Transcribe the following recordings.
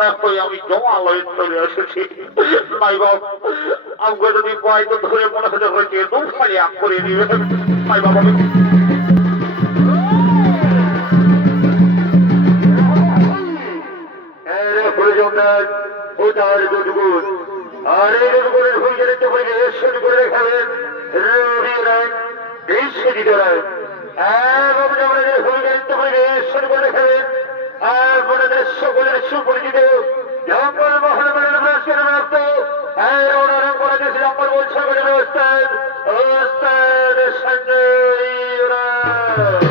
মনে হয় আমি জমালয়ে চলে এসেছি। মাই বাপ আমাকে যদি পাই তো ধরে মনে হতে হয়েছে দুখানি আগ করে দিবে। মাই বাবা ওটার দুদুগুণ আর এই দুদুগুণের ভূমিকা দেখতে পারি শুরু করে খাবেন রবি রায় বিশ্বজিৎ রায় এবং জগনের ভূমিকা দেখতে পারি শুরু করে খাবেন আর বড়দের সকলের সুপরিচিত জঙ্গল মহলমের পুরস্কার প্রাপ্ত আর ওনার বড়দের জঙ্গল মহোৎসবের ওস্তাদ ওস্তাদ সঞ্জয় রায়।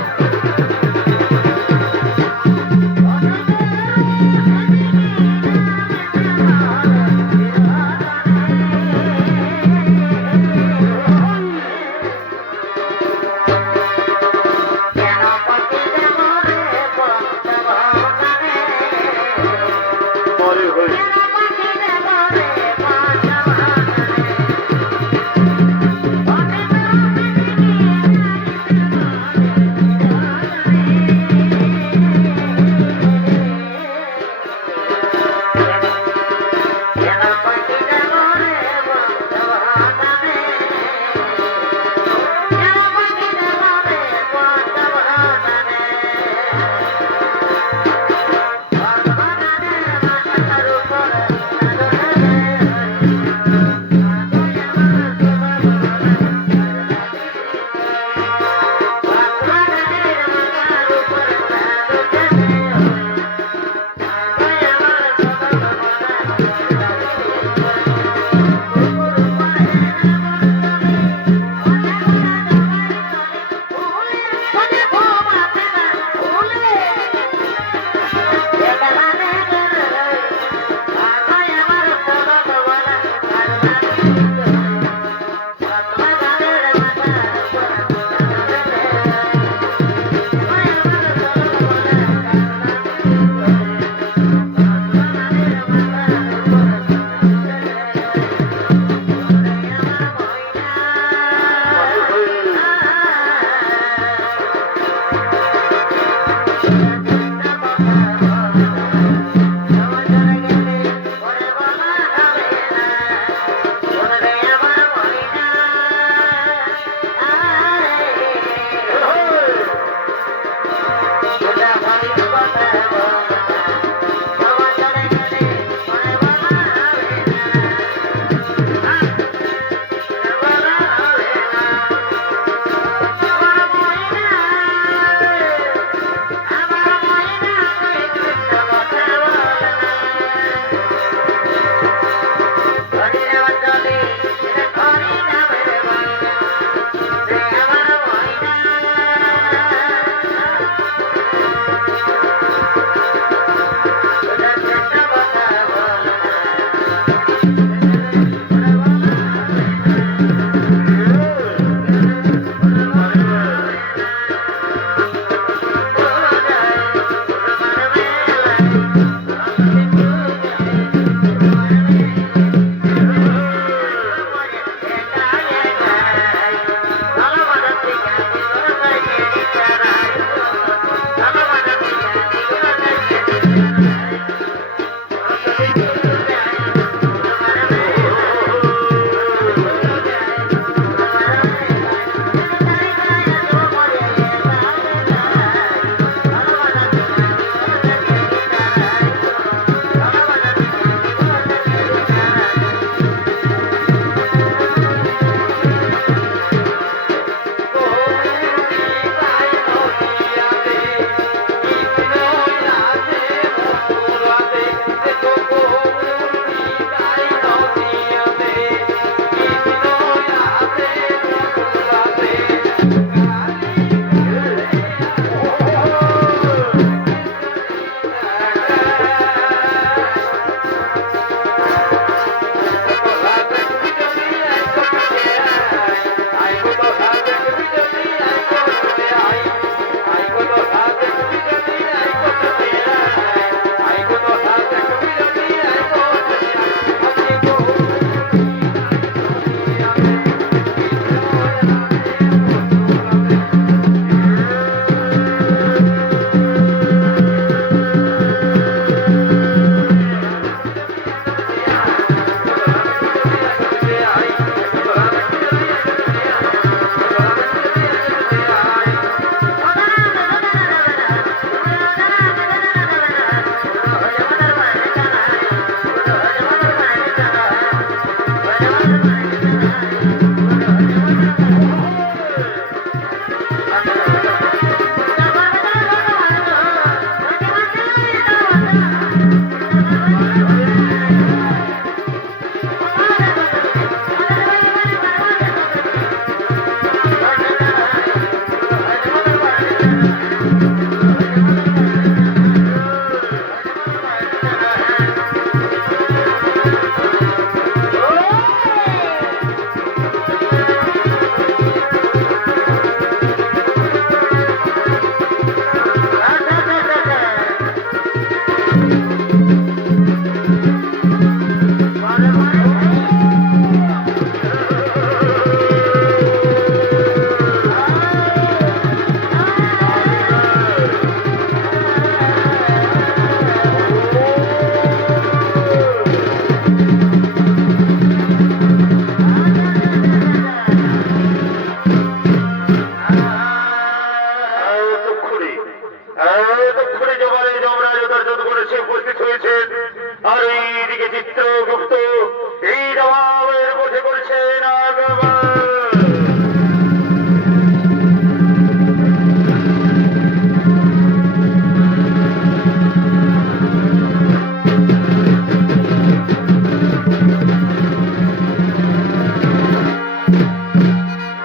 জবাবের পথে করছেন আগমন।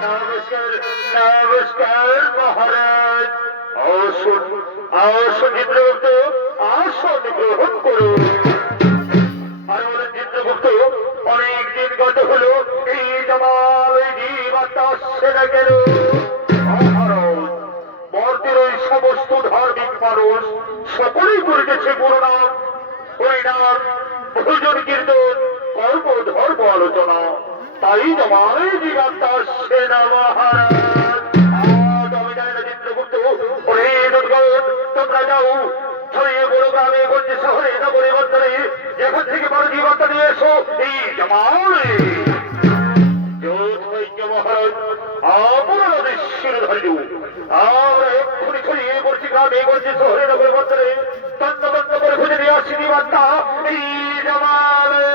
নমস্কার নমস্কার মহারাজ, আসুন আসুন চিত্রগুপ্ত, আসন গ্রহণ করুন। আর বলেন চিত্রগুপ্ত, অনেকদিন গত হলো এই জমাল জীবাত্মা আসছে না কেন? মহারাজ, মর্তের ওই সমস্ত ধার্মিক মানুষ সকলেই করিতেছে গুরুনাম হরিনাম ভোজন কীর্তন কর্ম ধর্ম আলোচনা, তাই জমাল জীবাত্মা আসছে না মহারাজ। আমি জানি না চিত্রগুপ্ত, ওরে দুর্গণ, তোমরা যাও ছড়িয়ে বড় গ্রামে গঞ্জে শহরে নগরে গঞ্জে যেখান থেকে বড় জীবাত্মা নিয়ে এসো এই জমালে। মহারাজ, আমরা শিরোধার্য, আমরা এক্ষুনি ছড়িয়ে পড়ছি গ্রামে গঞ্জে শহরে নগরে গঞ্জে তন্ন তন্ন করে খুঁজে নিয়ে আসছি জীবাত্মা এই জমালে।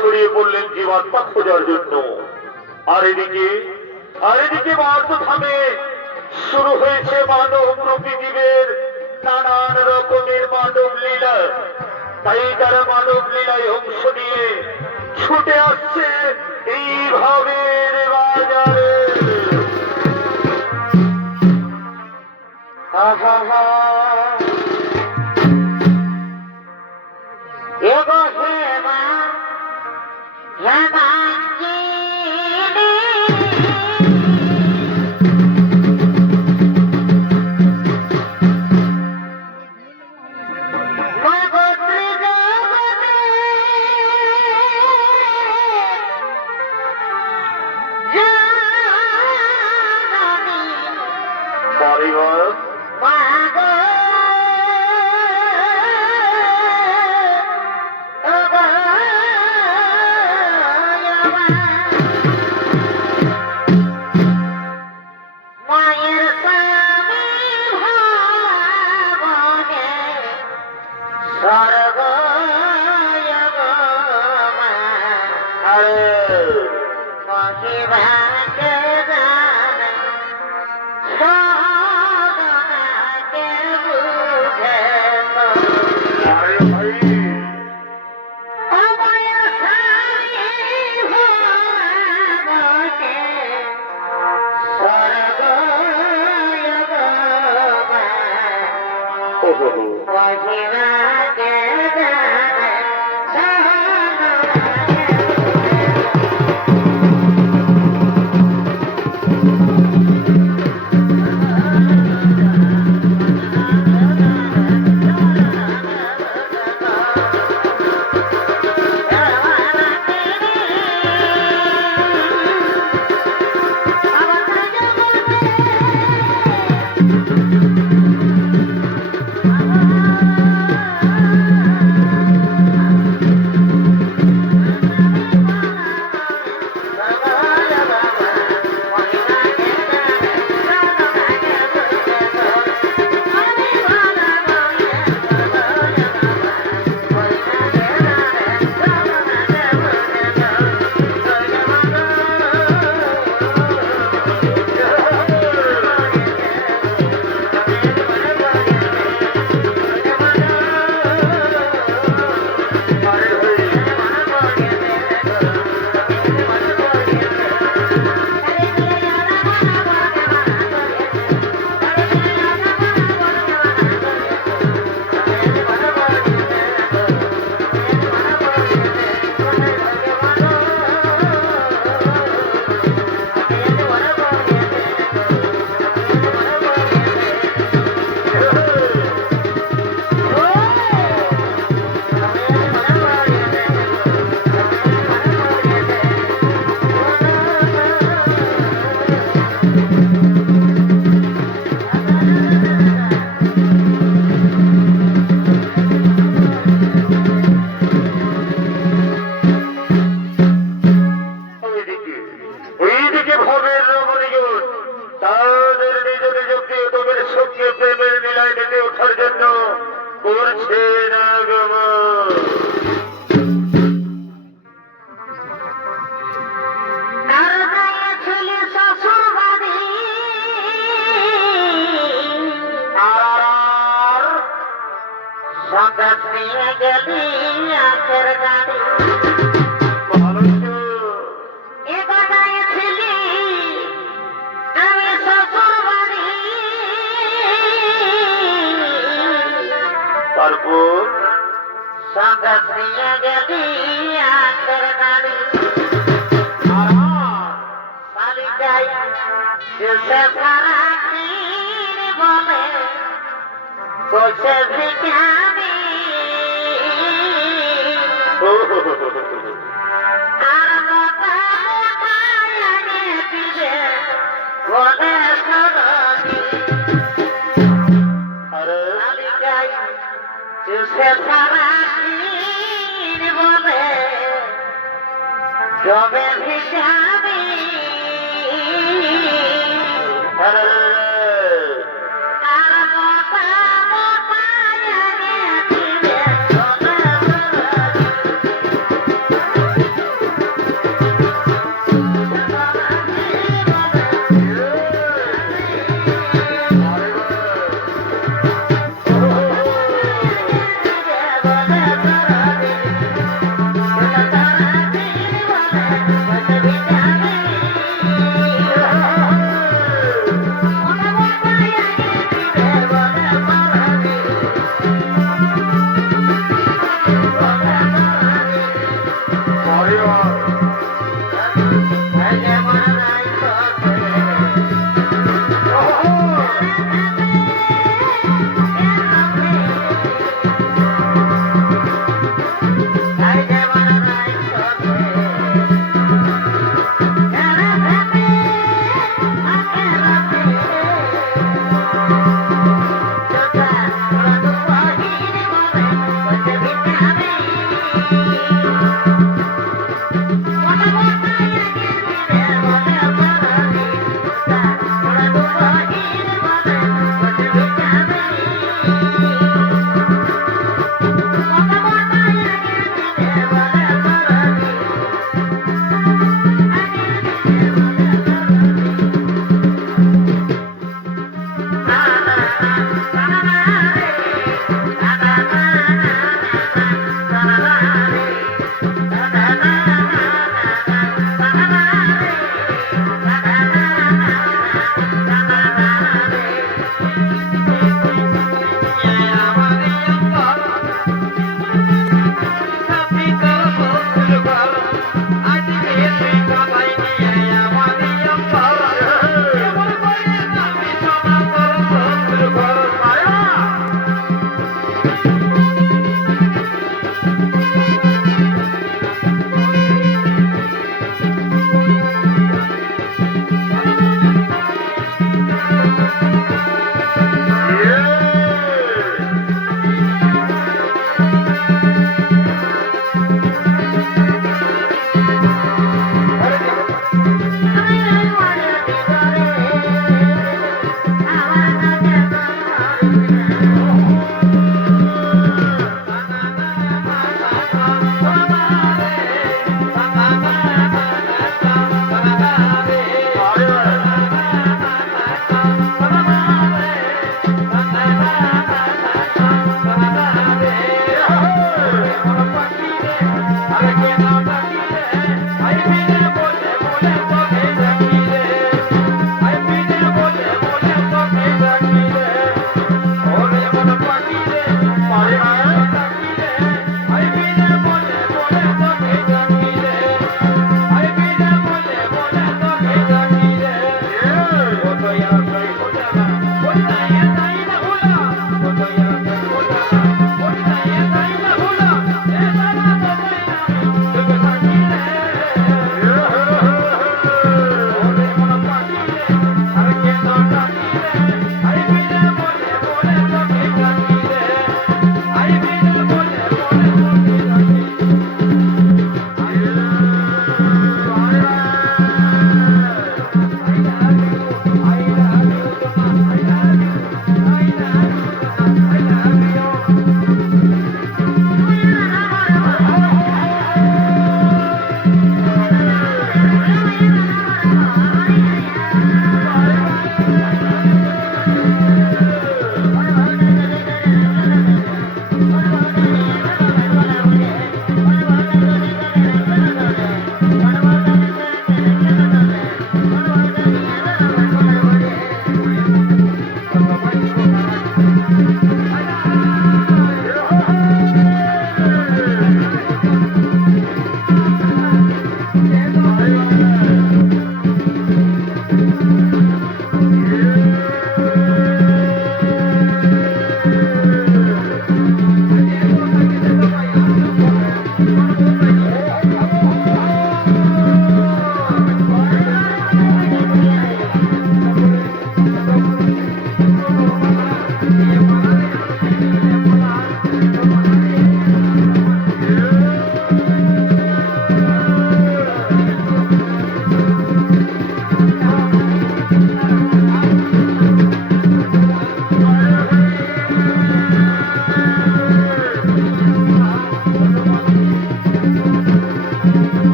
ছড়িয়ে পড়লেন জীবাত্মা খোঁজার জন্য। আর এদিকে মার্গ থামে শুরু হয়েছে মানব রূপী জীবের নানান রকমের মানব লীলা। তাই তারা মানব লীলায় অংশ নিয়ে ছুটে আসছে এই ভাবের বাজারে। মেতে ওঠার জন্য করছে না গমন। সন্ধ্যাত নিয়ে গেলি আখের গাড়ি এ বাগায় ছিলি আমি শ্বশুর বাড়ি তারপর সন্ধ্যাত নিয়ে গেলি আখের গাড়ি শালিকাই দেশে সারা দিন বলে কইছে ভিখারি আর মোটা মোটা লাগে দিবে বলে সরণি আরে শালিকাই দেশে সারা দিন বলে জবে ভিখারি আরে আর মোটা মোটা লাগে দিবে বলে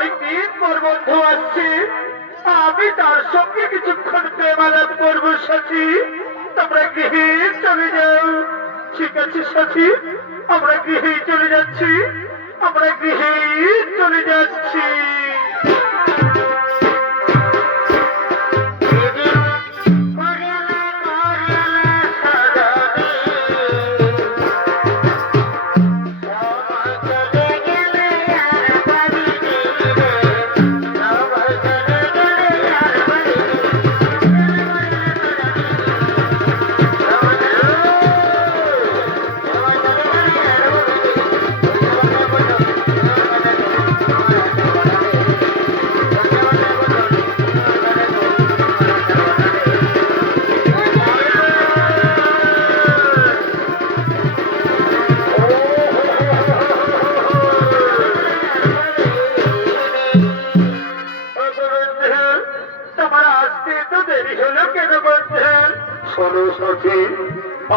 অনেকদিন পর বন্ধু আসছে, আমি তার সঙ্গে কিছুক্ষণ প্রেমালাপ করবো সাথী। তোমরা গৃহে চলে যাও। ঠিক আছে সাথী, আমরা গৃহে চলে যাচ্ছি, আমরা গৃহে চলে যাচ্ছি। শোনো সখী,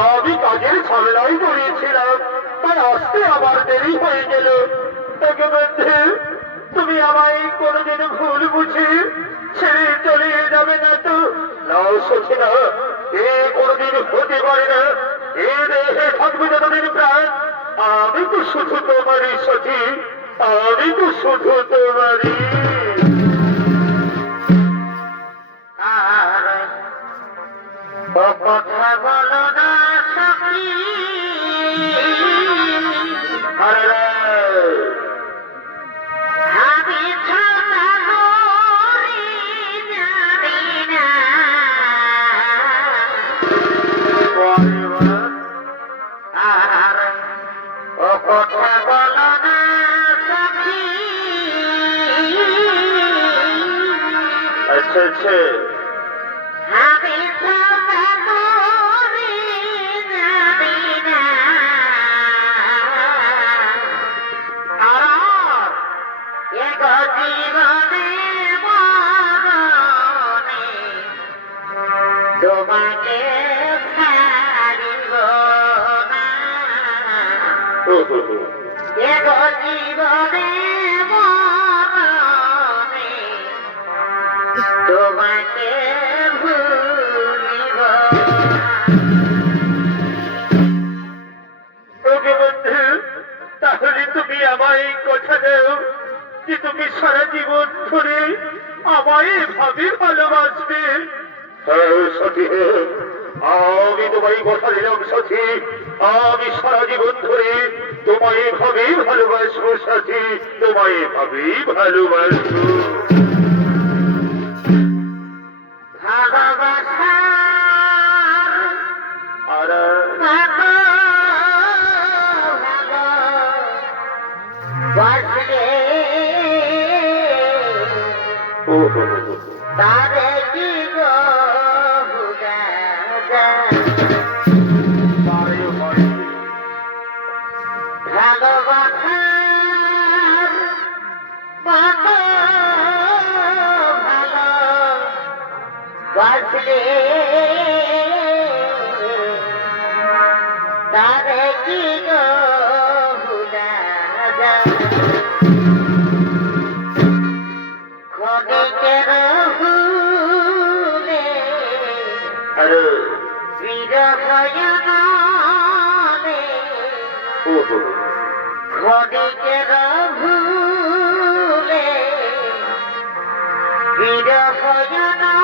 আমি কাজের ঝামেলায় জড়িয়েছিলাম, তাই আসতে আবার দেরি হয়ে গেল। তোকে বন্ধু, তুমি আমায় কোনোদিন ভুল বুঝি ছেড়ে চলে যাবে না তো? না সখী না, এ কোনোদিন হতে পারে না। এ দেহে থাকবে যতদিন প্রাণ, আমি তো শুধু তোমারই সখী, আমি তো শুধু তোমারই। কথা বলো না সখী, আমি ছাড়া মরি জানি না। আর কথা বলো না সখী, আচ্ছা আচ্ছা, আমি ছাড়া মরি জানি না। আর এক জীবনে মরণে তোমাকে ছাড়িব না। এক জীবনে মরণে তোমাকে ভুলিব না। ওকে বন্ধু, তাহলে তুমি আমায় কথা দাও যে তুমি সারা জীবন ধরে আমায় এভাবে ভালোবাসবে। হ্যাঁ সখী, আমি তোমায় কথা দিলাম সখী, আমি সারা জীবন ধরে তোমায় এভাবেই ভালোবাসবো সখী, তোমায় এভাবেই ভালোবাসবো। ভালোবাসার আর বাসলে তারে কি গো ভালোবাসার কত ভালো বাসলে তারে কি গো খনিকের ফুলে বিরহয়নে খনিকের ফুলে বিরহয়নে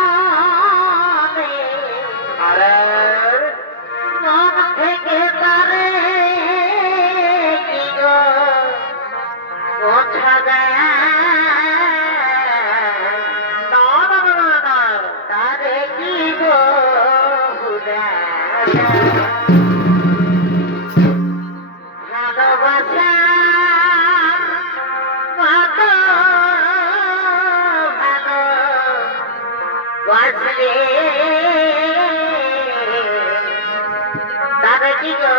মন থেকে তারে কি গো মোছা দেয় তারে কি গো ভালোবাসার কত ভালো বাসলে তারে কি গো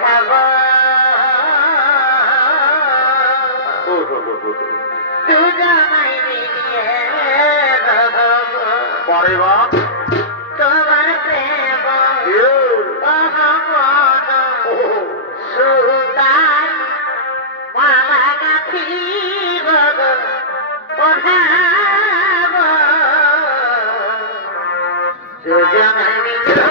খাবো দুজনাই মিলিয়ে রহবো পরে বা তোমার প্রেম অনমন সুতাই মালা গাথিব পড়াবো দুজনাই মিলিয়ে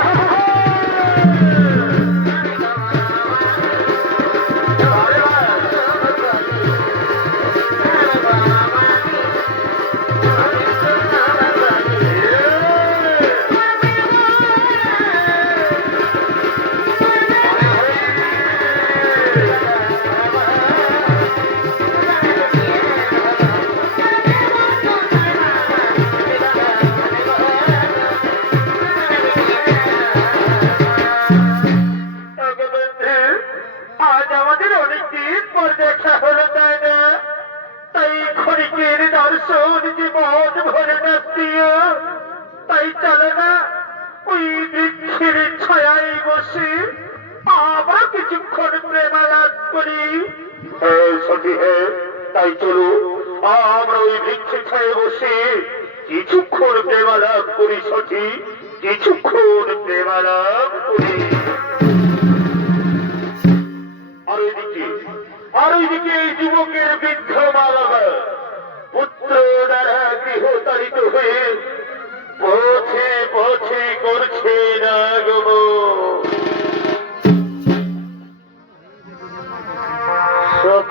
আজ আমাদের অনেকদিন পর দেখা হলো তাই না? তাই ক্ষণিকের দর্শন জীবন ভরে না প্রিয়। তাই চলো না ওই বৃক্ষের ছায়ায় বসে আমরা কিছুক্ষণ প্রেমালাপ করি। সখী হ্যাঁ, তাই চলো আমরা ওই বৃক্ষের ছায়ায় বসে কিছুক্ষণ প্রেমালাপ করি সখী, কিছুক্ষণ প্রেমালাপ করি। আর ওইদিকে এই যুবকের বৃদ্ধ বাবা পুত্র দ্বারা গৃহতাড়িত হয়ে পথে পথে করছে না গো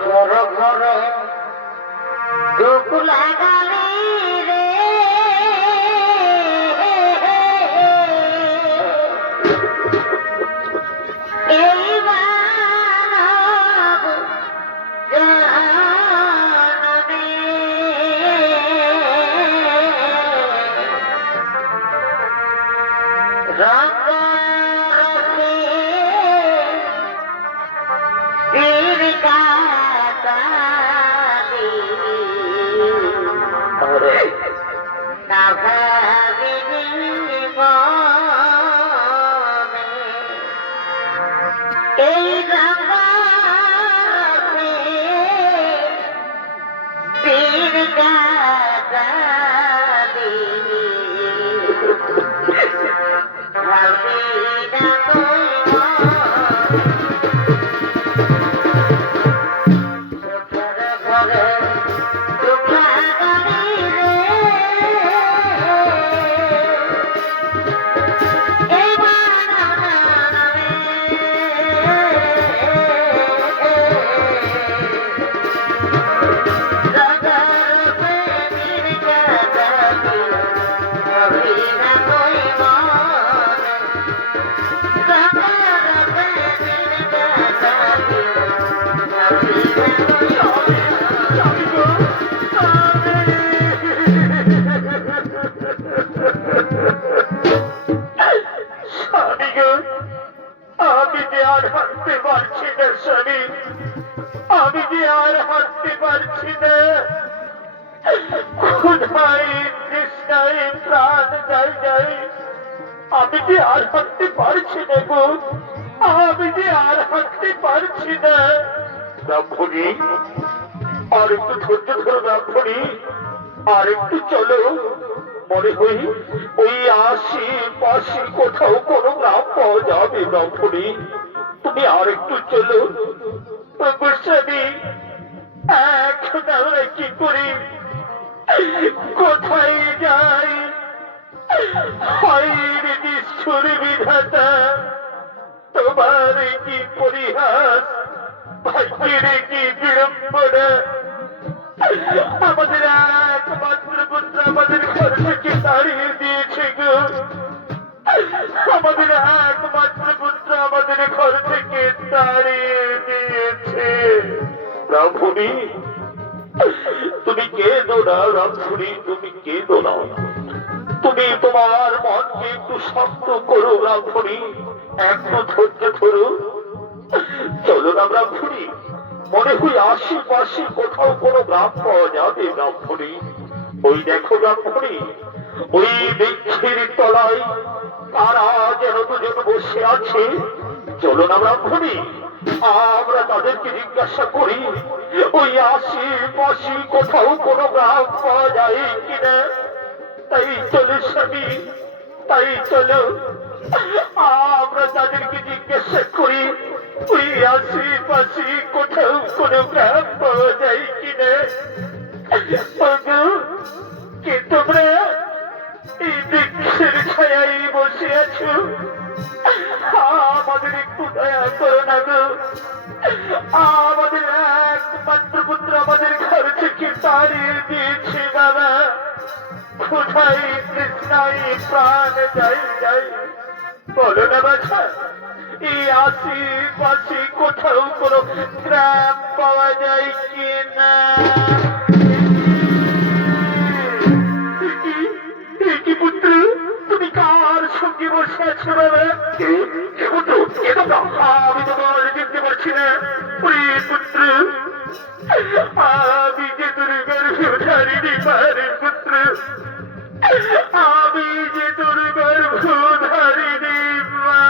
ঘর ঘর দুঃখ লাগালে রে এই মানব জনমে রঙ্গ রসে বীর কাতালি না ভাবিনি মনে এই রঙ্গ রসে বীর কাতালি ভাবি না তুই আমি যে আর হাঁটতে পারছি না স্বামী, আমি যে আর হাঁটতে পারছি না। ক্ষুধায় তৃষ্ণায় প্রাণ যাই যাই, আমি যে আর হাঁটতে পারছি না গো, আমি যে আর হাঁটতে পারছি না। ব্রাহ্মণী আর একটু ধৈর্য ধরো ব্রাহ্মণী, আর একটু চলো। মনে হই ওই আশেপাশে কোথাও কোনো গ্রাম পাওয়া যাবে ব্রাহ্মণী, তুমি আর একটু চলো। গোস্বামী এখন আমরা কি করি, কোথায় যাই? হয় নিষ্ঠুর বিধাতা, তোমার কি পরিহাস, ভাগ্যের কি বিড়ম্বনা। আমাদের একমাত্র পুত্র আমাদের ঘর থেকে তাড়িয়ে দিয়েছে গো, আমাদের একমাত্র পুত্র আমাদের ঘর থেকে তাড়িয়ে দিয়েছে। ব্রাহ্মণী তুমি কেঁদো না, ব্রাহ্মণী তুমি কেঁদো না, তুমি তোমার মনকে একটু শক্ত করো ব্রাহ্মণী, একটু ধৈর্য ধরো। চলো না ব্রাহ্মণী, মনে হয় আশেপাশে কোথাও কোনো গ্রাম পাওয়া যাবে ব্রাহ্মণী। ওই দেখো ব্রাহ্মণী, ওই বৃক্ষের তলায় তারা যেন দুজন বসে আছে। চলো না ব্রাহ্মণী, আমরা তাদেরকে জিজ্ঞাসা করি ওই আশিপাশি কোথাও কোনো গ্রাম পাওয়া যায় কিনা। তাই চলো স্বামী, তাই চলো আমরা তাদেরকে জিজ্ঞাসা করি ওই আশিপাশি কোথাও কোনো গ্রাম পাওয়া যায় কিনা। ওগো, কে তোমরা এই বৃক্ষের ছায়ায় বসে আছো? আমাদের একটু দয়া করো না গো। আমাদের একমাত্র পুত্র আমাদের ঘর থেকে তাড়িয়ে দিয়েছে বাবা। কোথায় তৃষ্ণায় প্রাণ যাই যাই, বলো না বাছা। এই আশিপাশে কোথাও কোনো গ্রাম পাওয়া যায় কিনা। কি পুত্র, তুমি কার সঙ্গে বসে আছো বাবা? পুত্র, আমি তো তোমার চিনতে পারছি না। ওই পুত্র, আমি যে দুর্গার সুধারিণী পারে পুত্র, আমি যে দুর্গার সুধারিণী মা।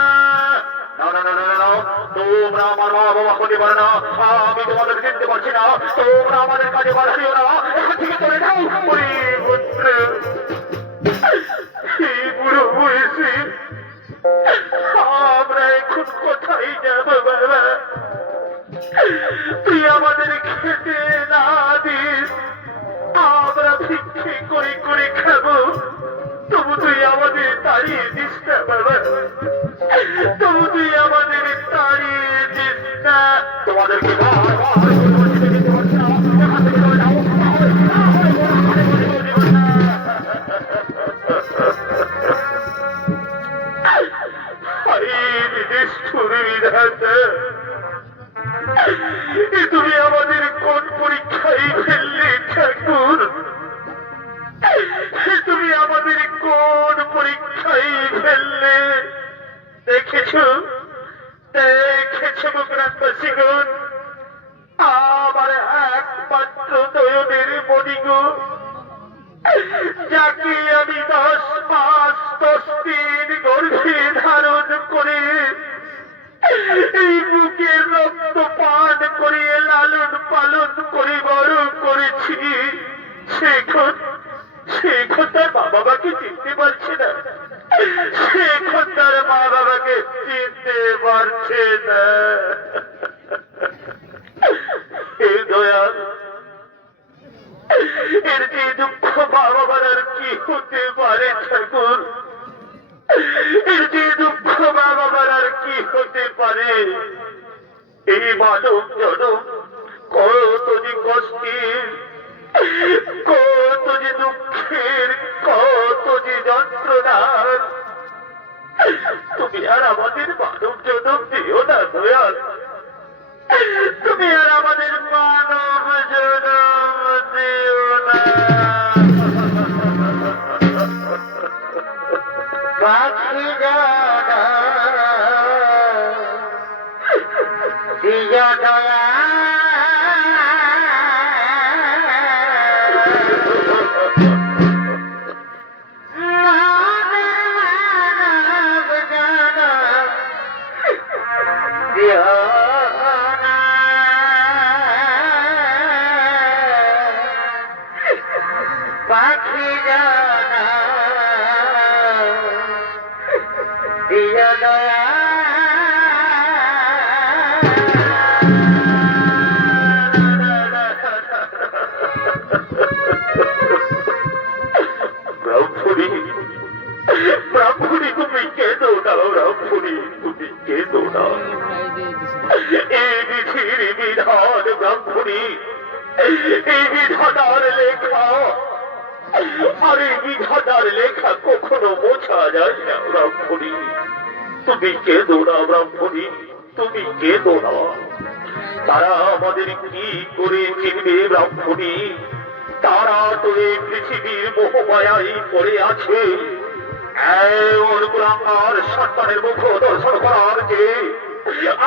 তোমরা আমার মা বাবা হতে পারে না, আমি তোমাদের চিনতে পারছি না। তোমরা আমাদের কাজে বাধা দিও না, এখান থেকে চলে যাও। ওই পুত্র, এই বুড়ো বয়সে আমরা এখন কোথায় যাবো বাবা? তুই আমাদের খেতে না দিস, আমরা ভিক্ষে করে করে খাবো, তবু তুই আমাদের তাড়িয়ে দিস না বাবা। তবু তুই আমাদের তাড়িয়ে দিস না। তোমাদেরকে তুমি আমাদের কোন পরীক্ষায় ফেললে ঠাকুর? তুমি আমাদের কোন পরীক্ষায় ফেললে? দেখেছো, দেখেছো গ্রামবাসীগণ, আমার একমাত্র দয়নের মণিগো, যাকে আমি 10 মাস 10 দিন গর্ভে ধারণ করে এই বুকের রক্ত পান করিয়ে লালন পালন করে বড় করেছি, সেখন তার মা বাবাকে চিনতে পারছে না। সেখন তার মা বাবাকে চিনতে পারছে না। হে দয়াল, এর যে দুঃখ মা বাবার আর কি হতে পারে ঠাকুর? এর যে দুঃখ মা বাবার আর কি হতে পারে? এই মানব জনম কত যে কষ্টের, কত যে দুঃখের, কত যে যন্ত্রণার। তুমি আর আমাদের মানব জনম দিও না দয়াল, তুমি আর আমাদের মানব জনম দিও না। পাখি জানা দিয়া দয়া পাখি জানা দিয়া দয়া। ব্রাহ্মণী, ব্রাহ্মণী তুমি কেঁদো না, ব্রাহ্মণী তুমি কেঁদো না। এই বিধির বিধান ব্রাহ্মণী, এই বিধাতার লেখা, আর এই বিধাতার লেখা কখনো বোঝা যায় না ব্রাহ্মণী। তুমি কেঁদো না ব্রাহ্মণী, তুমি কেঁদো না। তারা আমাদের কি করে চিনবে ব্রাহ্মণী? তারা তো এই পৃথিবীর মোহমায়ায় পড়ে আছে। এমন কুলাঙ্গার সন্তানের মুখ দর্শন করার যে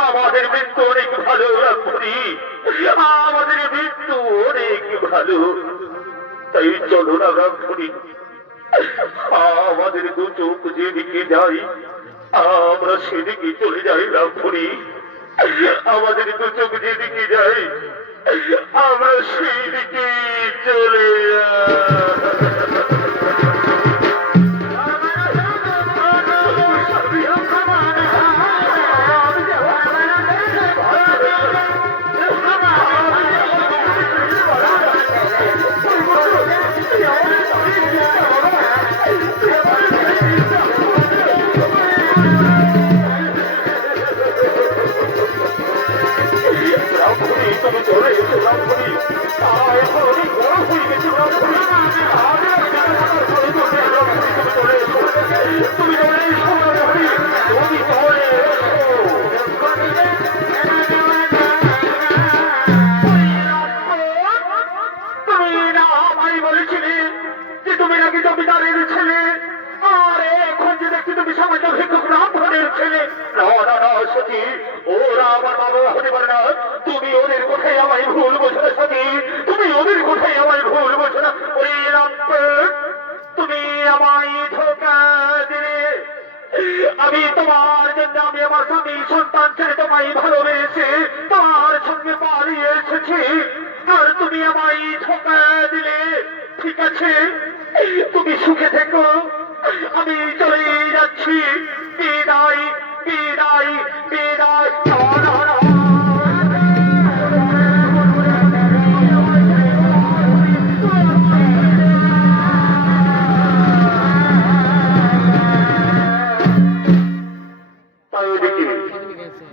আমাদের মৃত্যু অনেক ভালো ব্রাহ্মণী, আমাদের মৃত্যু অনেক ভালো। তাই চলো না ব্রাহ্মণী, আমাদের দু চোখ যেদিকে যাই আমরা সেদিকে চলে যাই ব্রাহ্মণী। আমাদের দু চোখ যেদিকে যাই আমরা সেই দিকে চলে তুমি চলে এসো রামপুরি এখন অনেক বড় হয়ে গেছে রামপুরি তুমি চলে এসো রামপুরি তুমি চলে তুমি না আমায় বলেছিলে যে তুমি নাকি জমিদারের ছেলে আর এখন যে দেখছি তুমি সমাজ ভিক্ষুক রামধনের ছেলে না না না সত্যি ওরা আমার বাবা হতে পারে না তুমি ওদের কোথায় আমায় ভুল বোঝো না সত্যি তুমি ওদের কোথায় আমায় ভুল বোঝো না ওই রামপুর তুমি আমায় ধোঁকা দিলে আমি তোমার জন্য আমি আমার স্বামী সন্তান ছেড়ে তোমায় ভালোবেসে তোমার সঙ্গে পালিয়ে এসেছি আর তুমি আমায় ধোঁকা দিলে ঠিক আছে তুমি সুখে থেকো আমি চলে যাচ্ছি বিদায় বিদায় বিদায়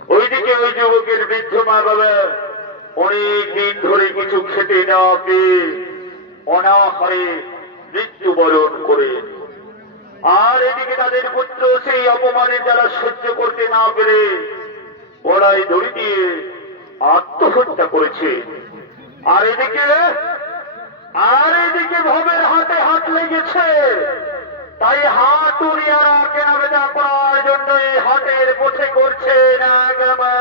ওইদিকে ওই যুবকের বৃদ্ধ মা বাবা অনেক দিন ধরে কিছু খেতে না পেয়ে অনাহারে মৃত্যুবরণ করে আর এদিকে তাদের পুত্র সেই অপমানের যারা সহ্য করতে না পেরে গলায় দড়ি দিয়ে আত্মহত্যা করেছে আর এদিকে ভবের হাতে হাত লেগেছে তাই হাত উড়িয়ারা কেনাবেচা করার জন্য এই হাটের পথে করছে না গামা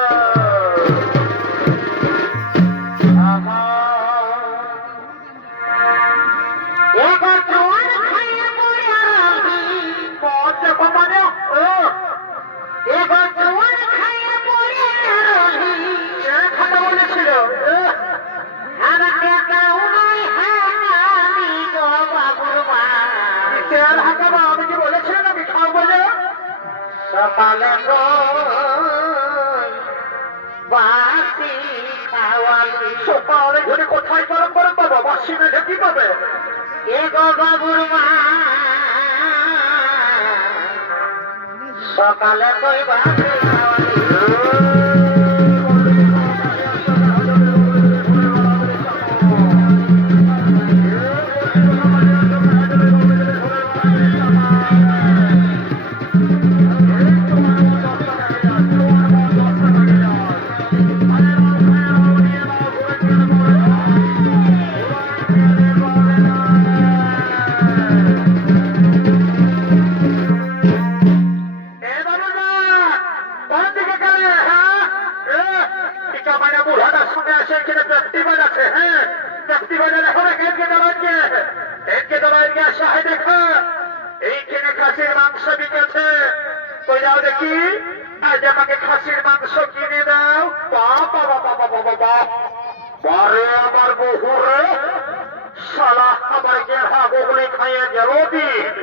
সকালে বাসি খাওয়ালি সকালে ঘরে কোথায় গরম গরম পাবো বাসি মেঝে কি পাবে এ গো বাবুর মা সকালে কই বাসি খাওয়ালি এইখানে খাসির মাংস বিকেছে কই যাও দেখি আজ আমাকে খাসির মাংস কিনে দাও বাবা বাবা বাবা বাবা বারে আমার বহু রে শালা আমার গেহা বগলে খাইয়ে গেল দিন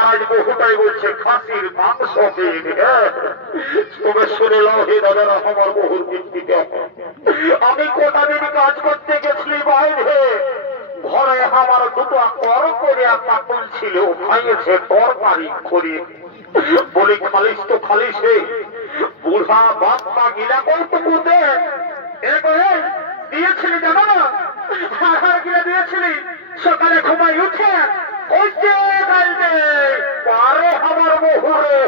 আজ বহুটাই বলছে খাসির মাংস দিন তবে শুনে লাও হে দাদারা আমার বহুর ভিত্তিতে আমি কোটা দিন কাজ করতে গেছি বাইরে ঘরে আমার দুটো কর করিয়া কাটুল ছিল খাইয়েছে তরকারি করে বলি খালিস তো খালিসে বুড়া বাপ্পা গিলা কৌটুকু দে দিয়েছিলি জানো না হাড় গিলা দিয়েছিলি সকালে ঘুমাই উঠে আমার বহুরে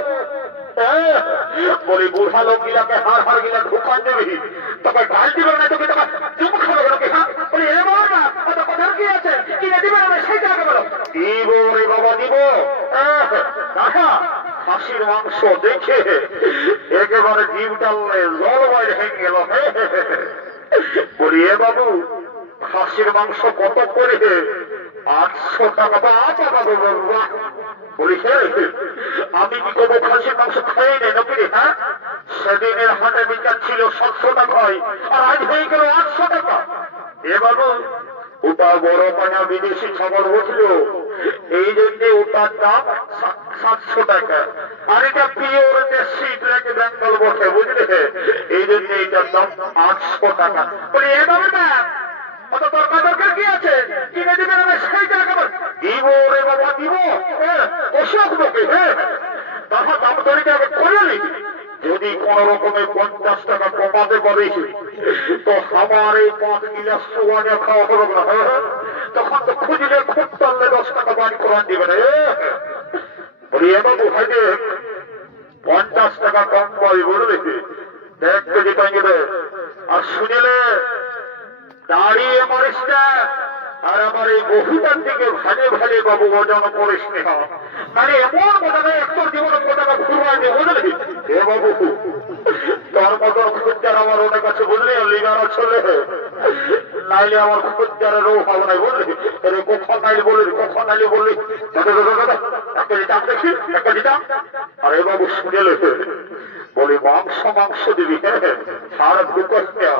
বলি বুড়া লোক গিলাকে হাড় গিলা ঢুকান দেবি তোকে গাল দিবে না তোকে তোকে চুপ খাবে লোকে বলি এ বল না কত কথার কি আছে কিনে দিবে না সেই জায়গা বলো দিব রে বাবা দিব খাসির মাংস দেখে একেবারে জীব টাললে জল বাইরে হয়ে গেল বলি এ বাবু খাসির মাংস কত করে 800 টাকা বা বলিস আমি কি করবো খাসির মাংস খাই নেই নাকি হ্যাঁ সেদিনের হাটে বিচার ছিল 700 টাকায়, আর আজ হয়ে গেল 800 টাকা। এ বাবু, ওটা বড় পানা বিদেশি ছাগল উঠল, এই জন্য ওটার দাম 700 টাকা। আর এটা পিওর দেশি ব্ল্যাক বেঙ্গল বটে, বুঝলে, এই জন্য এটার দাম 800 টাকা। বলি এ বাবু না, অত দরকার কি আছে, কিনে দিবেন, আমি সেই টাকা দিব রে বাবা, দিব। অসুখ লোকে, তাহা দাম ধরিতে আমি করে নিবি। যদি কোন রকমের 50 টাকা কমাতে পারে তো আমার এই 5 গিলাস সোয়াজা খাওয়া হলো না। তখন তো খুঁজলে খুব টানলে 10 টাকা বাড়ি করান দিবে না। বলি এ বাবু, হাইতে 50 টাকা কম পাই, বলবে দেখতে যেতে গেলে। আর শুনেলে দাঁড়িয়ে মারিস না, আর আমার এই বহুটার দিকে ভালে ভালে বাবু ওজন করিস না, তাহলে এমন বোঝাবে একটু জীবন বোঝাবে ঘুরবাই দিয়ে, বুঝলি। এ বাবু, তোর মতো খোঁজার আমার অনেক আছে, বুঝলি, লিগার চলে, নাইলে আমার খোঁজারের অভাব নাই, বুঝলি। এর কখন নাইলে বলি, কখন নাইলে বললি, একটা দিতাম দেখি, একটা দিতাম। আর এ বাবু শুনে বলি মাংস দিবি, সারা ঢুকস না।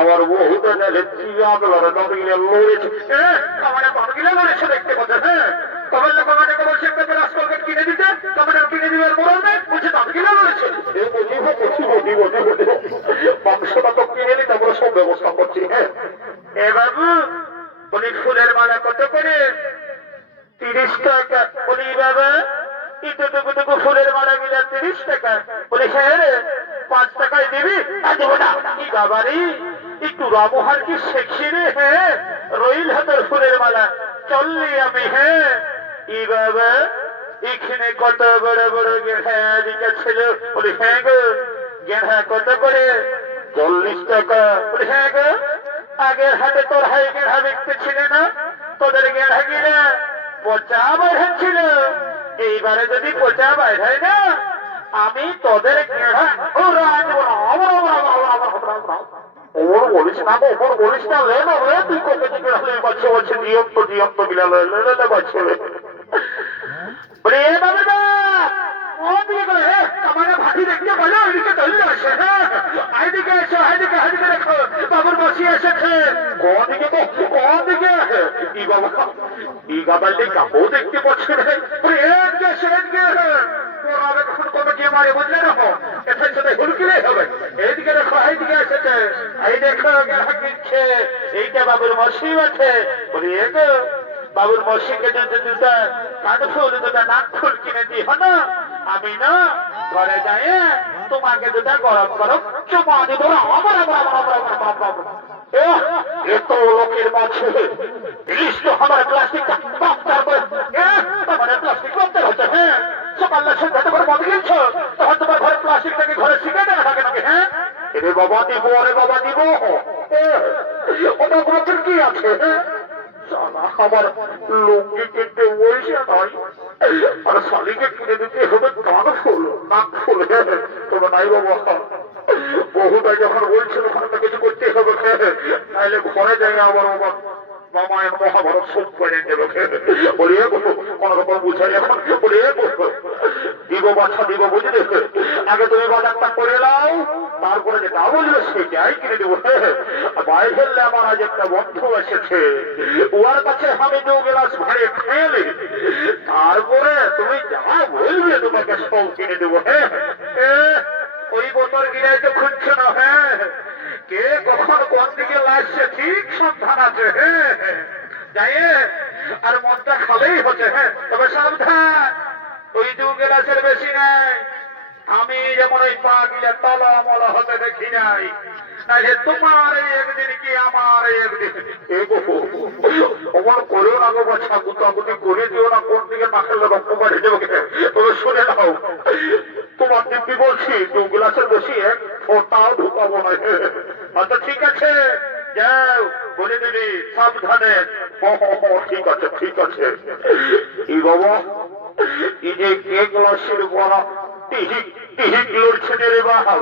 আমার বহুটা জানে চিয়াগলারে দাঁড়িয়ে লড়েছে, আমার বাঁধগিলা লড়েছে দেখতে পাচ্ছে। তবে কমাটাকে বলছে একটা গ্লাস কলগেট কিনে দিতে, কমাটা কিনে দিবে বলল না, বলছে বাঁধগিলা লড়েছে। মাংসটা তো কিনে নি, তারপরে সব ব্যবস্থা করছি। এ বাবু, বলি ফুলের মালা কত করে? 30 টাকা। বলি বাবা, টুকু ফুলের মালা গিলা 30 টাকা। বলি হ্যাঁ রে, 5 টাকায় দিবি? কি বাবারি, একটু রামহার কি শেখি রে। হ্যাঁ, রইল হাতের ফুলের মালা, চললি আমি। হ্যাঁ, ই বাবা, এখানে কত বড় বড় গেঁড়া দিকা ছিল। বলি হ্যাঁ গো, গেঁড়া কত করে? 40 টাকা। বলি হ্যাঁ গো, আগের হাতে তোর হাই গেঁড়া বিকতে ছিল না, তোদের গেঁড়া গিলা পচা বাইর ছিল। এইবারে যদি পচা বাইর হয় না, আমি তোদের গেঁড়া ওর বলিস না, ওর বলিস না, লে না রে, তুই কোথায় বাচ্চা বলছে জিয়ন্ত গিলা লে বাচ্চা। বলি এ বাবা না, আমার ভাটি দেখতে পারো, ওইদিকে চলে আসে। এইদিকে এসো, এইদিকে দেখো, বাবুর বসি এসেছে। কোন দিকে? ই বাবা, ই গাবালটি কাপড় দেখতে পাচ্ছে রে। এদিকে কোনো যে মারে, বুঝলে রাখো, এটার সাথে হুলকিলে হবে। এইদিকে দেখো, এইদিকে এসেছে, এই দেখো কিনছে, এইটা বাবুর মসি আছে। বলি এ গো, বাবুর মসিকে যদি দুটা কান ফুল, দুটা নাক ফুল কিনে দিই না, আমি না ঘরে যাই তোমাকে দুটা গরম গরম চুমা দিব। এত লোকের মাঝে ইলিশ তো আমার প্লাস্টিকটা বাচ্চার করে, আমার প্লাস্টিক বাচ্চার হচ্ছে। হ্যাঁ, সকালে সন্ধ্যাতে করে মদ গিয়েছ, তখন তোমার ঘরে প্লাস্টিকটাকে ঘরে শিখে দেওয়া থাকে নাকি? হ্যাঁ, এরে বাবা দিব, ওরে বাবা দিব, ওটা গ্রুপের কি আছে? আমার লুঙ্গি কিনতে পয়সা নয়, আর শালিকে কিনে দিতে হবে কান ফুল, নাক ফুল। তবে নাই বাবা, বহুটাই যখন বলছিল ওখানে তো কিছু করতে হবে, নাইলে ঘরে যাই আবার আমার মামায়ের মহাভারত শোধ করে দেবে। বলিয়ে কোন রকম বুঝাই এখন। বলিয়ে দিব বাচ্চা দিব, বুঝলে। আগে তুমি বাজারটা করে নাও, তারপরে যেটা বলবে সেটাই কিনে দেবো। বাইরে ফেললে আমার আজ একটা বন্ধু এসেছে, ওর কাছে আমি 2 গ্লাস ভাড়ে খেয়ে, তারপরে তুমি যা বলবে তোমাকে সব কিনে দেবো। ওই বোতল গিলাই তো খুঁজছে না। হ্যাঁ, কে কখন কোন দিকে লাগছে ঠিক সন্ধান আছে। যাই, আর মনটা খালেই হচ্ছে। হ্যাঁ, তবে সাবধান, ওই 2 গ্লাসের বেশি নাই। আমি যেমন ওই 5 গিলাস তলমলা হতে দেখি নাই, নাইলে তোমার একদিন কি আমার একদিন। আমার করেও না গো বাচ্চা, গুতাগুতি করে দিও না, কোন দিকে না খেলে রক্ত বাড়ি দেবে। তবে শুনে নাও, তোমার দিব্যি বলছি 2 গ্লাসের বেশি এক ফোঁটাও ঢুকাবো না। আচ্ছা ঠিক আছে, যাও, বলে দিবি সাবধানে। ঠিক আছে। এই বাবা, এই যে কে গ্লাসের বড় টিহিক লড়ছে রে বাবা।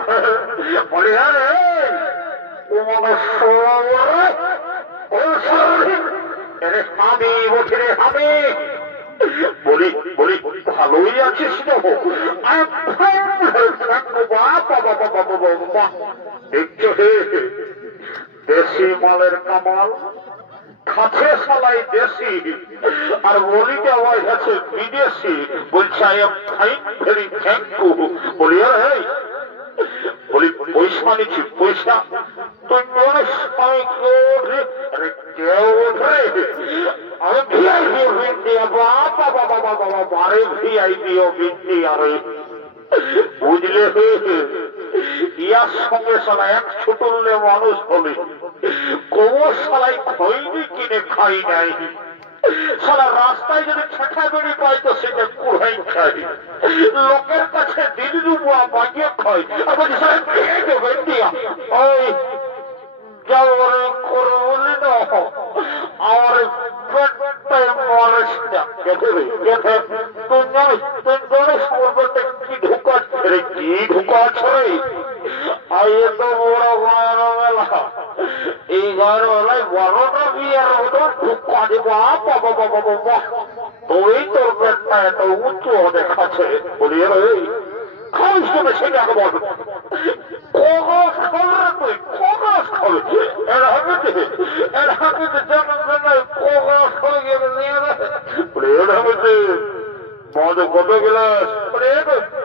বলে আরে ও আমি বলছি রে, আমি বলি ভালোই আছিস তো? দেখো বাবা বাবা বাবা বাবা দেখছো হে দেশি মালের কামাল খাচ্ছে সালাই দেশি আর বলিতে আওয়াজ আছে বিদেশি বলছে I am fine very thank you বলি আরে বলি পয়সা নিচ্ছি পয়সা তুই মনে আরে কেউ ওঠে আমি ভিআইপি ইন্ডিয়া বাবা বাবা বাবা বাবা আরে ভিআইপি অফ ইন্ডিয়া রে বুঝলে ইয়ার সঙ্গে সালা এক ছুটুল্লে মানুষ হলে কোমর সালাই খৈনি কিনে খাই নাই সালা রাস্তায় যদি ছেঁকা বেড়ি পাই তো সেটা কুড়াই খাই লোকের কাছে দিন রুপুয়া বাগিয়ে খাই আর বলছি সালা খেয়ে দেবো ইন্ডিয়া ওই যাও রে করে বলি না আমার পেটটাই মানুষ না দেখে দেখে তুই জানিস তুই জানিস বলতে কি ঢুকাচ্ছে রে কি ঢুকাচ্ছে রে আইয়ে তো বড় গায়ের মেলা এই গায়ের মেলায় বড়টা বিয়ের মতো ঢুকা দেবো বাবা বাবা বাবা তুই তোর পেটটা এত উঁচু দেখাচ্ছে বলি রে খাইস তবে সেটাকে বল কগস খাবে তুই কগস খাবে এর হাতে যেমন কগস খাবে গেলে নিয়ে বলে এর হাতে মদ কত গেলাস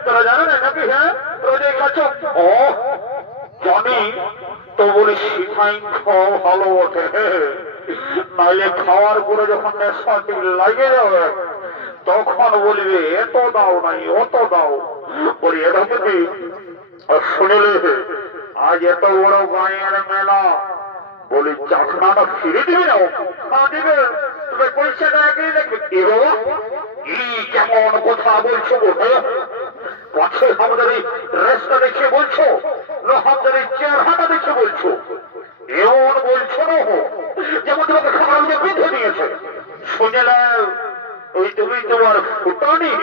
তোরা জানো না নাকি হ্যাঁ রোজে খাচ্ছ ও জানি তো বলি শিখাই খাওয়া ভালো ওঠে নাইলে খাওয়ার পরে যখন নেশাটি লাগে যাবে তখন বলবে এত দাও নাই অত দাও বলি এটা কি শুনিলে আজ এত বড় গায়ের মেলা বলি চাকরাটা ফিরে দিবে না দিবে তুমি পয়সাটা একই দেখবে কি বাবা কি কেমন কথা বলছো পাছে আমাদের এই রেসটা দেখে বলছো না আমাদের এই চেহারাটা দেখে বলছো এমন বলছো না যেমন তোমাকে খাবার বেঁধে দিয়েছে শুনলাম ওই তুমি তোমার ফুটানি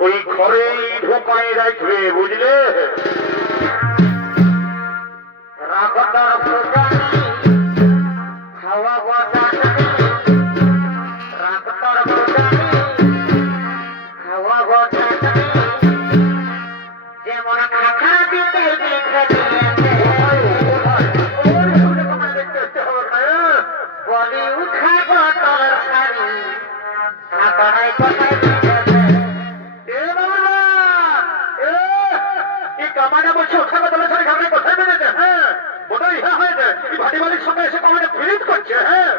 ওই ঘরেই ঢোকায় রাখবে বুঝলে রাগদার ফুটানি খাওয়া গজানি রাগদার ফুটানি খাওয়া গজানি যেমন খাখা দিতে দেখে বলি উঠা গতর শাড়ি খাতায় কোথায় কামানে বলছে ওখানে তোমার সাথে ঘাবড়ে কোথায় বেড়েছে হ্যাঁ বোধহয় ইহা হয়েছে ভাটি বাড়ির সঙ্গে এসে কামানে ফিরিট করছে হ্যাঁ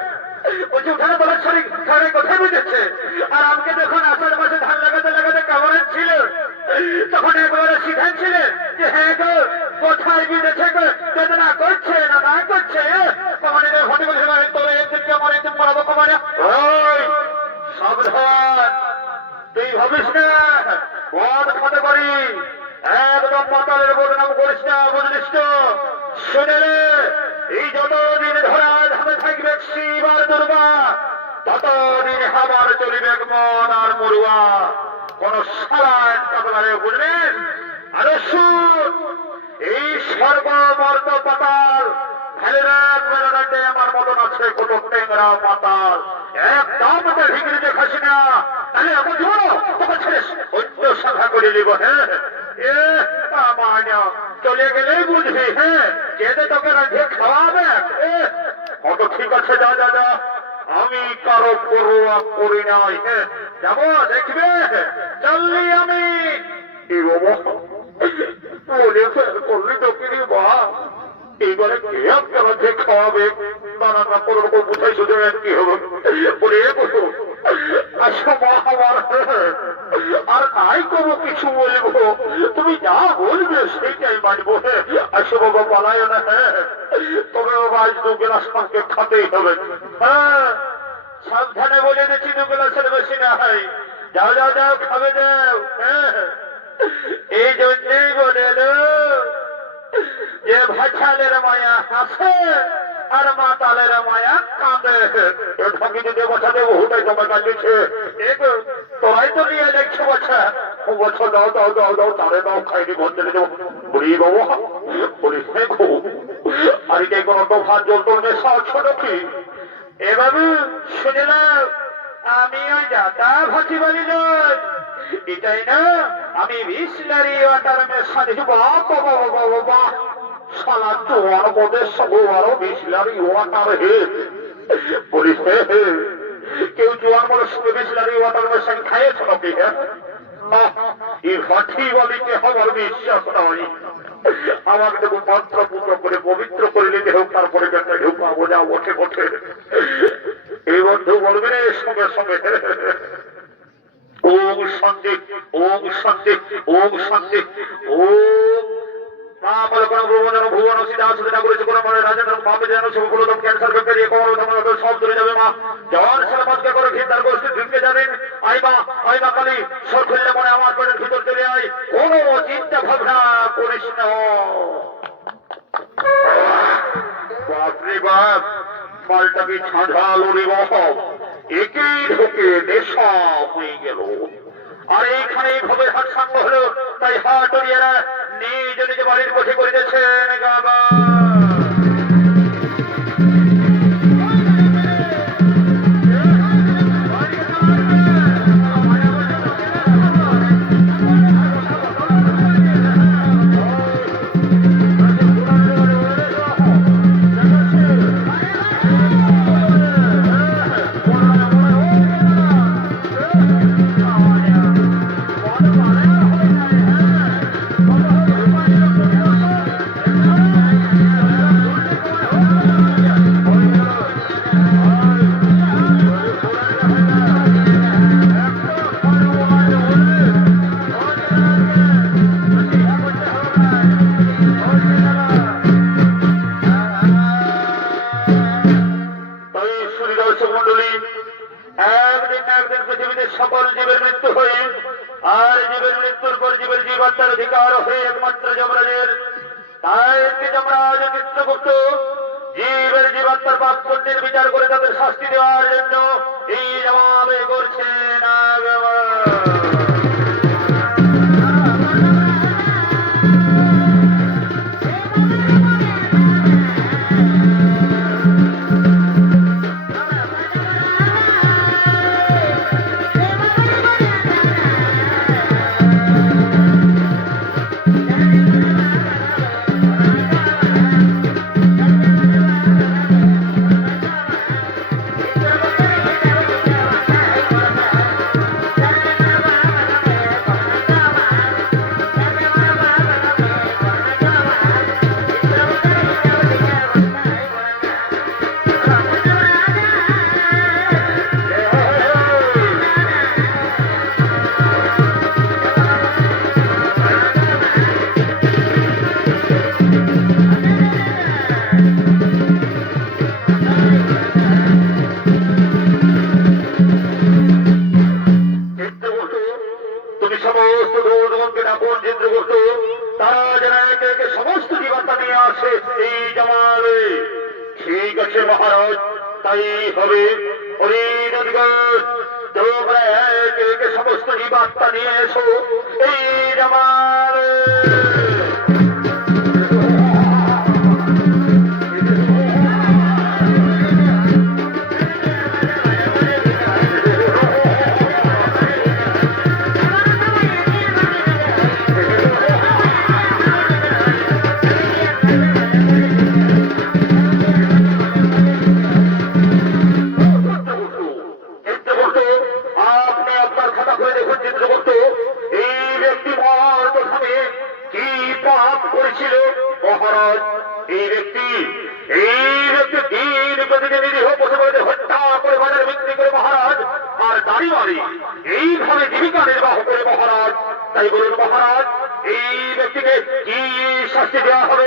বলছে ওখানে তোমার সাথে ঘাবড়ে কোথায় বেঁধেছে আর আমাকে যখন আষাঢ় মাসে ধান লাগাতে লাগাতে কামানে ছিল তখন একবারে সিদ্ধান্ছিলেন যে হ্যাঁ গো কোথায় বেঁধেছে গো বেদনা করছে না না করছে কামানে ভাটি বলছে মানে তোর একদিন কেমন একদিন পড়াবো কামানে ওই সাবধান তুই ভাবিস না মদ খাতে পারি একদম পাতালের বদনাম করিস না বুঝলিস তো শুনে এই যতদিন ধরা ধামে থাকবে শিব আর দুর্গা ততদিন হাবার চলিবে মন আর মরুয়া কোন সালান কাতলারে বুঝলেন আরে শুন এই সর্বমর্ত পাতাল আমার মতন আছে কত টেংরা পাতাল একদম ভিগড়িতে খাসি না তাহলে এমন জীবন তখন ছেড়ে অন্য সভা করে দিব হ্যাঁ চলে গেলেই বুঝবি হ্যাঁ যেতে তোকে রাঁধে খাওয়াবে কত ঠিক আছে যা যা যা আমি কারো পড়ুয়া করি নাই হ্যাঁ যাবো দেখবে চললি আমি করলি তো কিনি বা এইবারে কে আপনার রাঁধে খাওয়াবে নানা না কোনো রকম বুঝাই সুঝে কি হবে বলে বসো আসো মা আমার আর নাই কোনো কিছু বলবো তুমি যা বলবে সেইটাই মানবো আসো বাবা পালায় না হ্যাঁ তবে বাবা আজ 2 গ্লাস আমাকে খাতেই হবে হ্যাঁ সাবধানে বলে দিচ্ছি 2 গ্লাসের বেশি না হয় যাও যাও যাও খাবে যাও হ্যাঁ এই জন্যেই বলে যে ভাছালের মায়া হাসে আর মাতালের মায়া কাঁদে ঢাকি যদি বসা দেবো হুটাই জমা কাঁদিছে তোরাই তো নিয়ে দেখছো বাচ্চা ও বছর দাও দাও দাও দাও তারে দাও খাইনি বন্ধে দেবো বুড়ি বাবু বলিস দেখো আর এটাই কোনো তোফান জল তোর নেশা ছোট কি এভাবে শুনিলাম আমি ওই যাতা ভাসি বলি এটাই না আমি বিসলারি ওয়াটার মেশানি বাবা শালা জোয়ার মধ্যে সবুয়ারও বিসলারি ওয়াটার হে বলিস কেউ জোয়ার মধ্যে সঙ্গে বিসলারি ওয়াটার মেশানি খাইয়েছ নাকি হ্যাঁ না এই ফাঁকি বলিকে আমার বিশ্বাস নয় আমাকে দেখো মন্ত্র পুত্র করে পবিত্র করে নিতে হোক তারপরে একটা ঢুকা বোঝা ওঠে ওঠে এই বন্ধু বলবে রে সঙ্গে সঙ্গে ওম শান্তি ওম শান্তি ওম শান্তি ওম ভুবন সীতা করেছে কোন মনে রাজেন্দ্র মামে যেন সবগুলোদম ক্যান্সার ব্যাকটেরিয়া কোমর সব দূরে যাবে মা যাওয়ার সালামতকে করে ঘিন্দার গোষ্ঠী ঢুকে যাবেন আইবা কালী সর খুললে মনে আমার পেটের ভিতর চলে আয় কোনো চিন্তা ভাবনা করিস না বাপরে বাপ মালটাকে ছাঁঝাল ওরে বাপ একেই ঢুকে নেশা হয়ে গেল আর এইখানে এইভাবে হাত সাঙ্গ হলো তাই হাটরিয়ারা নিজ নিজ বাড়ির বসে করিতেছেন গাবা সকল জীবের মৃত্যু হয়ে আর জীবের মৃত্যুর পর জীবের জীবাত্মার অধিকার হয়ে একমাত্র যমরাজের তাই যমরাজ চিত্রগুপ্ত জীবের জীবাত্মার পাপ পুণ্যের বিচার করে তাদের শাস্তি দেওয়ার জন্য এই জবাবে করছেন মহারাজ তাই হবে তোমরা সমস্ত জীবাত্মা নিয়ে এসো এই জামাল মহারাজ এই ব্যক্তি দিন প্রতিদিন নিরীহ পশুপালনের হত্যা করে বাজারে বিক্রি করে মহারাজ আর দাড়ি মারি এইভাবে জীবিকা নির্বাহ করে মহারাজ তাই বলুন মহারাজ এই ব্যক্তিকে কি শাস্তি দেওয়া হবে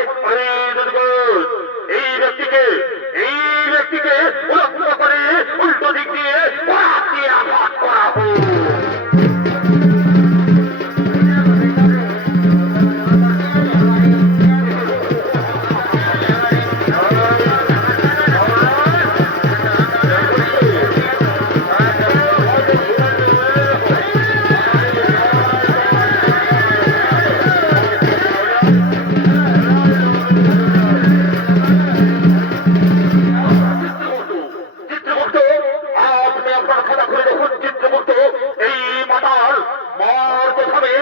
এই ব্যক্তিকে উলঙ্গ করে উল্টো দিক দিয়ে আঘাত করা হোক ধামে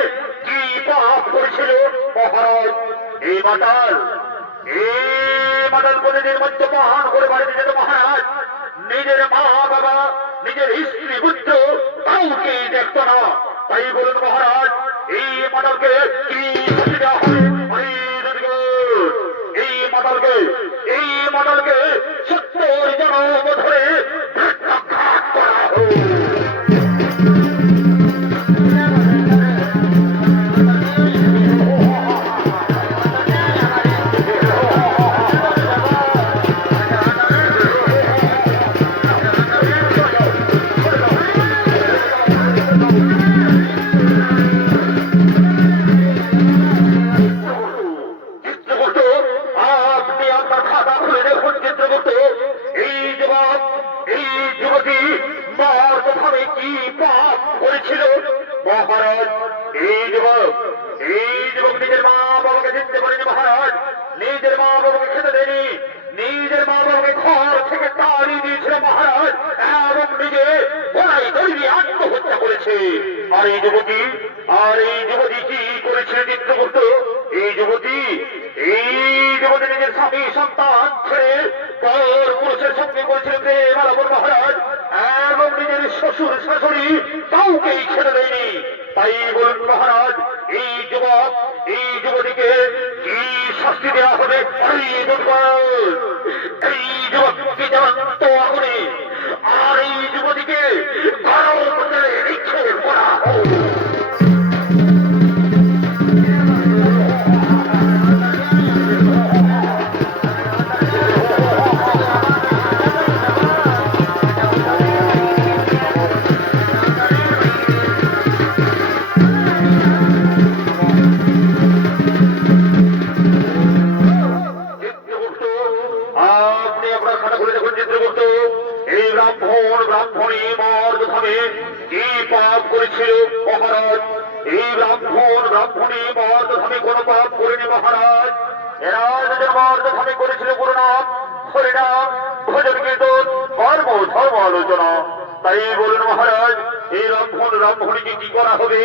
কি পাপ করেছিল মহারাজ? এই মাতাল প্রতিদিন মধ্যে মহান করে বাড়িতে যেত মহারাজ। নিজের মা বাবা, নিজের স্ত্রী পুত্র কাউকে দেখত না। তাই বলুন মহারাজ, এই মাতালকে কি শাস্তি দেওয়া হবে? এই মাতালকে 70 জনম ধরে রক্তঘাত করা হোক। মহারাজ, এই যুবক নিজের মা বাবাকে চিনতে পারেনি মহারাজ। নিজের মা বাবাকে খেতে দেয়নি, নিজের মা বাবাকে ঘর থেকে তাড়িয়ে দিয়েছিল মহারাজ, এবং নিজে গলায় দড়ি দিয়ে আত্মহত্যা করেছে। আর এই যুবতী কি করেছিল চিত্রগুপ্ত? এই যুবতী নিজের স্বামী সন্তান ছেড়ে পর পুরুষের সঙ্গে করেছিল প্রেম আলাপন মহারাজ, এবং নিজের শ্বশুর শাশুড়ি কাউকেই ছেড়ে দেয়নি। তাই বলুন মহারাজ, এই যুবতীকে কি শাস্তি দেওয়া হবে? এই যুবককে জানতো আগুনে, আর এই যুবতীকে গরম তেলে নিক্ষেপ করা হোক। ব্রাহ্মণী মর্দধামে কি পাপ করেছিল মহারাজ? এই ব্রাহ্মণী মর্দধামে কোন পাপ করেনি মহারাজ। এরা যাদের মর্দধামে করেছিল গুরুনাম, হরিনাম, ভজন কীর্তন, কর্ম ধর্ম আলোচনা। তাই বলুন মহারাজ, এই ব্রাহ্মণীকে কি করা হবে?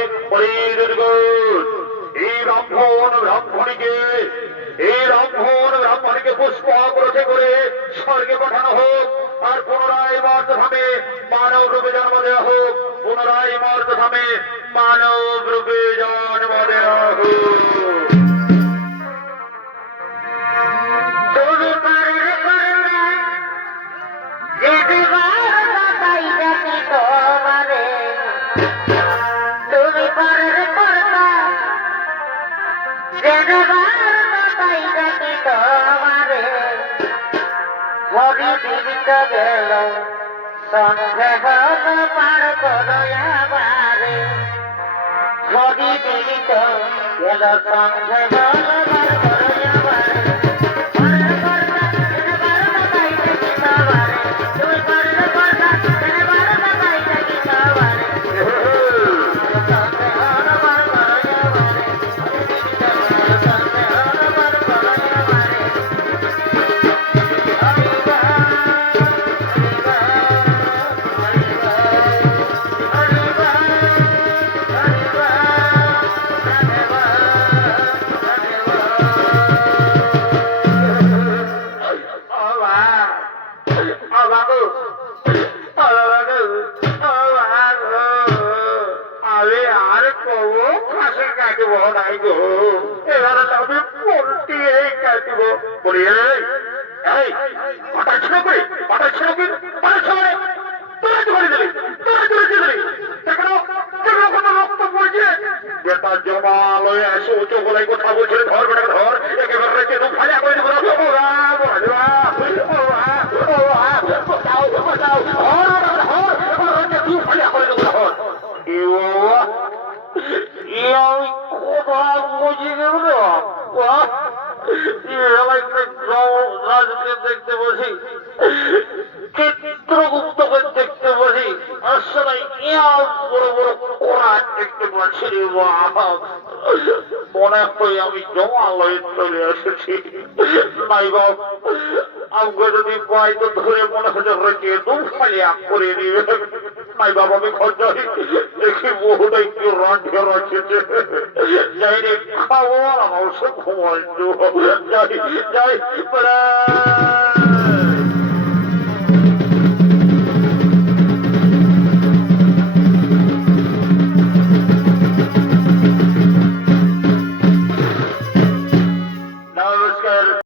এই ব্রাহ্মণীকে পুষ্প আগ্রহে করে স্বর্গে পাঠানো হোক, আর পুনরায় মর্তধামে মানব রূপে জন্ম দেওয়া হোক। পুনরায় মর্তধামে মানব রূপে জন্ম দেওয়া হোক। গেল সন্ধে হল পার করয়াবারে, হরি দিত গেল সন্ধে হল পার করয়াবারে। জমালয়ে এসে উঁচু গলায় কথা বলছিল, ধর বেটা ধর, একেবারে চেতু ফালিয়া করে দেবো। আমি কথা বুঝি দেব দেখতে বসি, চিত্রগুপ্তকে দেখতে বসি, আসলে বড় বড় কোরআন দেখতে পাচ্ছি রে বাবা। মনে হয় আমি জমালয়ে চলে এসেছি। নাই বাপ, আমাকে যদি পাই তো ধরে মনে হচ্ছে দু ফালিয়া করে দিবে। নাই বাবা, আমি ঘর যাই। দেখি বহুটা একটু রাঁধিয়ে রাখেছে যাই রে খাবো আর অবশ্য ঘুমাই যাই যাই